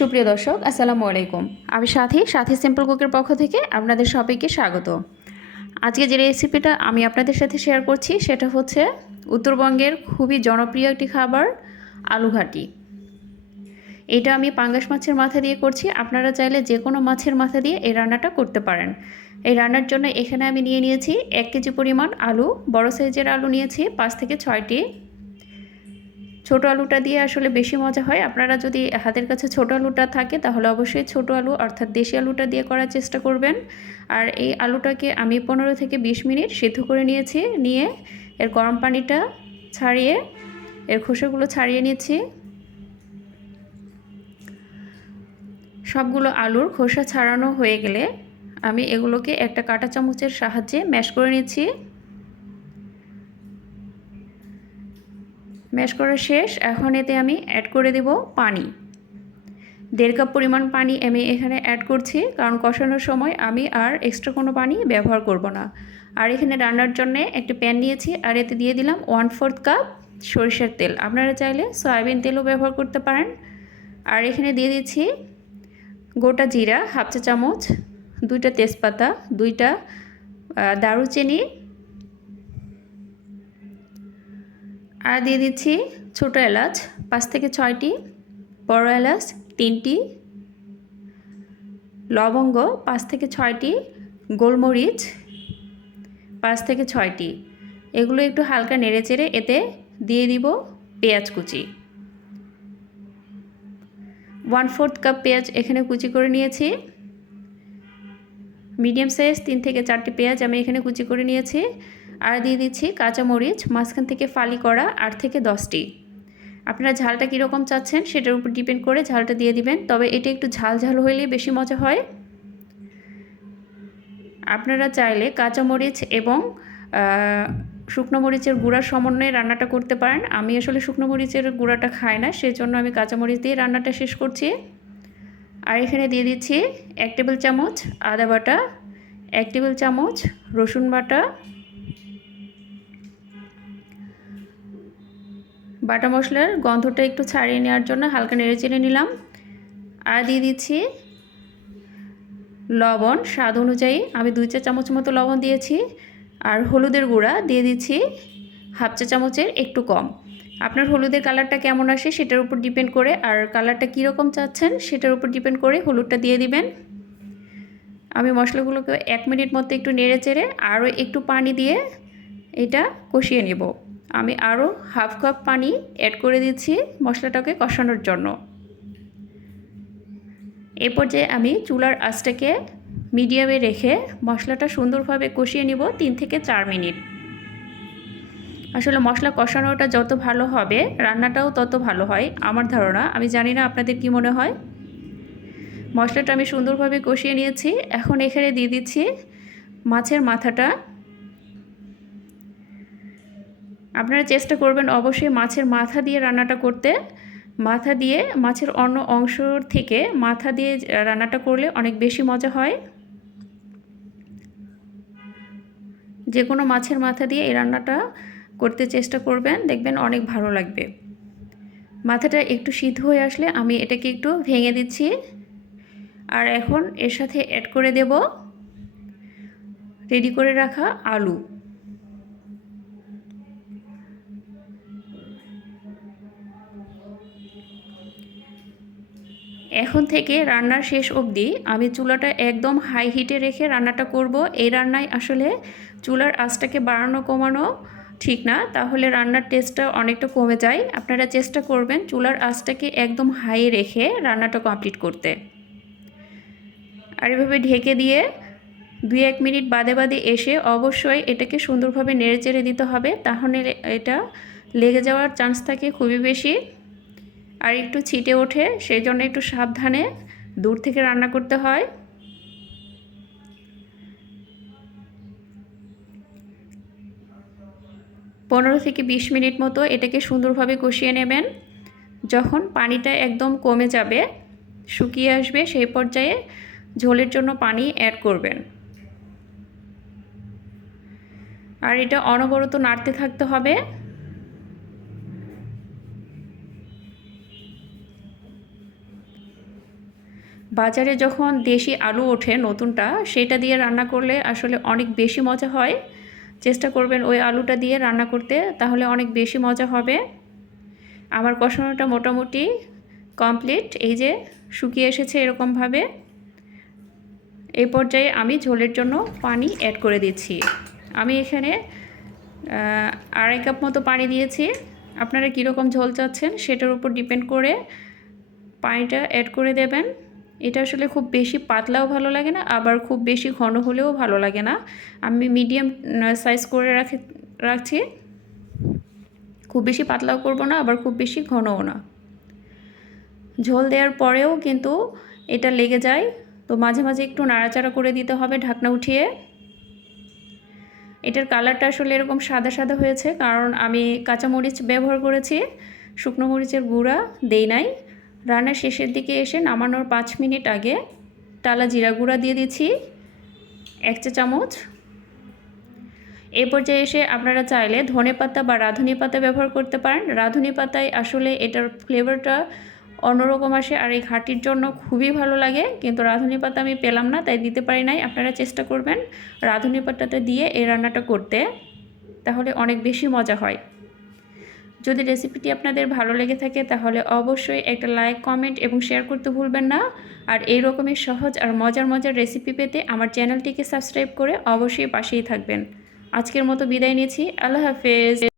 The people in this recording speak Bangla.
সুপ্রিয় দর্শক আসসালামু আলাইকুম। আমি সাথী সিম্পল কুকের পক্ষ থেকে আপনাদের সবাইকে স্বাগত। আজকে যে রেসিপিটা আমি আপনাদের সাথে শেয়ার করছি সেটা হচ্ছে উত্তরবঙ্গের খুবই জনপ্রিয় একটি খাবার আলু ঘাটি। এটা আমি পাঙ্গাস মাছের মাথা দিয়ে করছি। আপনারা চাইলে যে কোনো মাছের মাথা দিয়ে এই রান্নাটা করতে পারেন। এই রান্নার জন্য এখানে আমি নিয়েছি 1 কেজি পরিমাণ আলু। বড় সাইজের আলু নিয়েছি 5 থেকে 6টি। ছোটো আলুটা দিয়ে আসলে বেশি মজা হয়। আপনারা যদি হাতের কাছে ছোটো আলুটা থাকে তাহলে অবশ্যই ছোটো আলু অর্থাৎ দেশি আলুটা দিয়ে করার চেষ্টা করবেন। আর এই আলুটাকে আমি 15 থেকে 20 মিনিট সিদ্ধ করে নিয়েছি। নিয়ে এর গরম পানিটা ছাড়িয়ে এর খোসাগুলো ছাড়িয়ে নিচ্ছি। সবগুলো আলুর খোসা ছাড়ানো হয়ে গেলে আমি এগুলোকে একটা কাঁটা চামচের সাহায্যে ম্যাশ করে নিচ্ছি। ম্যাশ করা শেষ। এখন এতে আমি অ্যাড করে দেব পানি। 1.5 কাপ পরিমাণ পানি আমি এখানে অ্যাড করছি, কারণ কষানোর সময় আমি আর এক্সট্রা কোনো পানি ব্যবহার করব না। আর এখানে রান্নার জন্য একটা প্যান নিয়েছি আর এতে দিয়ে দিলাম 1/4 কাপ সরিষার তেল। আপনারা চাইলে সয়াবিন তেলও ব্যবহার করতে পারেন। আর এখানে দিয়ে দিচ্ছি গোটা জিরা হাফ চা চামচ, 2টা তেজপাতা, 2টা দারুচিনি, আর দিয়ে দিচ্ছি ছোটো এলাচ 5 থেকে 6টি, বড় এলাচ 3টি, লবঙ্গ 5 থেকে 6টি, গোলমরিচ 5 থেকে 6টি। এগুলো একটু হালকা নেড়েচেড়ে এতে দিয়ে দিব পেঁয়াজ কুচি। 1/4 কাপ পেঁয়াজ এখানে কুচি করে নিয়েছি। মিডিয়াম সাইজ 3 থেকে 4টি পেঁয়াজ আমি এখানে কুচি করে নিয়েছি। আর দিয়ে দিচ্ছি কাঁচামরিচ মাঝখান থেকে ফালি করা 8 থেকে 10টি। আপনারা ঝালটা কীরকম চাচ্ছেন সেটার উপর ডিপেন্ড করে ঝালটা দিয়ে দিবেন, তবে এটা একটু ঝাল ঝাল হইলে বেশি মজা হয়। আপনারা চাইলে কাঁচামরিচ এবং শুকনো মরিচের গুঁড়ার সমন্বয়ে রান্নাটা করতে পারেন। আমি আসলে শুকনো মরিচের গুঁড়াটা খাই না, সেজন্য আমি কাঁচামরিচ দিয়ে রান্নাটা শেষ করছি। আর এখানে দিয়ে দিচ্ছি 1 টেবিল চামচ আদা বাটা, 1 টেবিল চামচ রসুন বাটা, বাটা মশলার গন্ধটা একটু ছাড়িয়ে নেওয়ার জন্য হালকা নেড়ে চেড়ে নিলাম। আর দিয়ে দিচ্ছি লবণ স্বাদ অনুযায়ী, আমি 2 চা চামচ মতো লবণ দিয়েছি। আর হলুদের গুঁড়া দিয়ে দিচ্ছি হাফ চা চামচের একটু কম। আপনার হলুদের কালারটা কেমন আসে সেটার উপর ডিপেন্ড করে, আর কালারটা কীরকম চাচ্ছেন সেটার উপর ডিপেন্ড করে হলুদটা দিয়ে দিবেন। আমি মশলাগুলোকে 1 মিনিট মতো একটু নেড়ে চেড়ে আরও একটু পানি দিয়ে এটা কষিয়ে নেব। আমি আরও হাফ কাপ পানি অ্যাড করে দিচ্ছি মশলাটাকে কষানোর জন্য। এই পর্যায়ে আমি চুলার আঁচটাকে মিডিয়ামে রেখে মশলাটা সুন্দরভাবে কষিয়ে নিব 3 থেকে 4 মিনিট। আসলে মশলা কষানোটা যত ভালো হবে রান্নাটাও তত ভালো হয় আমার ধারণা। আমি জানি না আপনাদের কি মনে হয়। মশলাটা আমি সুন্দরভাবে কষিয়ে নিয়েছি। এখন এখানে দিয়ে দিচ্ছি মাছের মাথাটা। আপনারা চেষ্টা করবেন অবশ্যই মাছের মাথা দিয়ে রান্নাটা করতে। মাথা দিয়ে মাছের অন্য অংশ থেকে মাথা দিয়ে রান্নাটা করলে অনেক বেশি মজা হয়। যে কোনো মাছের মাথা দিয়ে এই রান্নাটা করতে চেষ্টা করবেন, দেখবেন অনেক ভালো লাগবে। মাথাটা একটু সিদ্ধ হয়ে আসলে আমি এটাকে একটু ভেঙে দিচ্ছি। আর এখন এর সাথে অ্যাড করে দেব রেডি করে রাখা আলু। এখন থেকে রান্নার শেষ অবধি আমি চুলাটা একদম হাই হিটে রেখে রান্নাটা করব। এই রান্নায় আসলে চুলার আঁচটাকে বাড়ানো কমানো ঠিক না, তাহলে রান্নার টেস্টটা অনেকটা কমে যায়। আপনারা চেষ্টা করবেন চুলার আঁচটাকে একদম হাই রেখে রান্নাটা কমপ্লিট করতে। আর এভাবে ঢেকে দিয়ে 2-1 মিনিট বাদে বাদে এসে অবশ্যই এটাকে সুন্দরভাবে নেড়ে চেড়ে দিতে হবে, তাহলে এটা লেগে যাওয়ার চান্স থাকে খুবই বেশি আর একটু ছিটে ওঠে, সেই জন্য একটু সাবধানে দূর থেকে রান্না করতে হয়। পনেরো থেকে 20 মিনিট মতো এটাকে সুন্দরভাবে কষিয়ে নেবেন। যখন পানিটা একদম কমে যাবে, শুকিয়ে আসবে, সেই পর্যায়ে ঝোলের জন্য পানি অ্যাড করবেন। আর এটা অনবরত নাড়তে থাকতে হবে। বাজারে যখন দেশি আলু ওঠে নতুনটা, সেটা দিয়ে রান্না করলে আসলে অনেক বেশি মজা হয়। চেষ্টা করবেন ওই আলুটা দিয়ে রান্না করতে, তাহলে অনেক বেশি মজা হবে। আমার কষানোটা মোটামুটি কমপ্লিট। এই যে শুকিয়ে এসেছে এরকমভাবে। এই পর্যায়ে আমি ঝোলের জন্য পানি অ্যাড করে দিচ্ছি। আমি এখানে 2.5 কাপ মতো পানি দিয়েছি। আপনারা কীরকম ঝোল চাচ্ছেন সেটার উপর ডিপেন্ড করে পানিটা অ্যাড করে দেবেন। এটা আসলে খুব বেশি পাতলাও ভালো লাগে না, আবার খুব বেশি ঘন হলেও ভালো লাগে না। আমি মিডিয়াম সাইজ করে রাখছি। খুব বেশি পাতলাও করব না, আবার খুব বেশি ঘনও না। ঝোল দেওয়ার পরেও কিন্তু এটা লেগে যায়, তো মাঝে মাঝে একটু নাড়াচাড়া করে দিতে হবে ঢাকনা উঠিয়ে। এটার কালারটা আসলে এরকম সাদা সাদা হয়েছে কারণ আমি কাঁচামরিচ ব্যবহার করেছি, শুকনো মরিচের গুঁড়া দেই নাই। রান্নার শেষের দিকে এসে নামানোর 5 মিনিট আগে টালা জিরা গুঁড়া দিয়ে দিচ্ছি 1 চা চামচ। এই পর্যায়ে এসে আপনারা চাইলে ধনেপাতা বা রাঁধুনি পাতা ব্যবহার করতে পারেন। রাঁধুনি পাতায় আসলে এটার ফ্লেভারটা অন্যরকম আসে, আর এই ঘাটির জন্য খুবই ভালো লাগে, কিন্তু রাঁধুনি পাতা আমি পেলাম না, তাই দিতে পারি নাই। আপনারা চেষ্টা করবেন রাঁধুনি পাতাটা দিয়ে এই রান্নাটা করতে, তাহলে অনেক বেশি মজা হয়। যদি রেসিপিটি আপনাদের ভালো লেগে থাকে তাহলে অবশ্যই একটা লাইক, কমেন্ট এবং শেয়ার করতে ভুলবেন না। আর এই রকমের সহজ আর মজার রেসিপি পেতে আমার চ্যানেলটিকে সাবস্ক্রাইব করে অবশ্যই পাশেই থাকবেন। আজকের মতো বিদায় নিচ্ছি। আল্লাহ হাফেজ।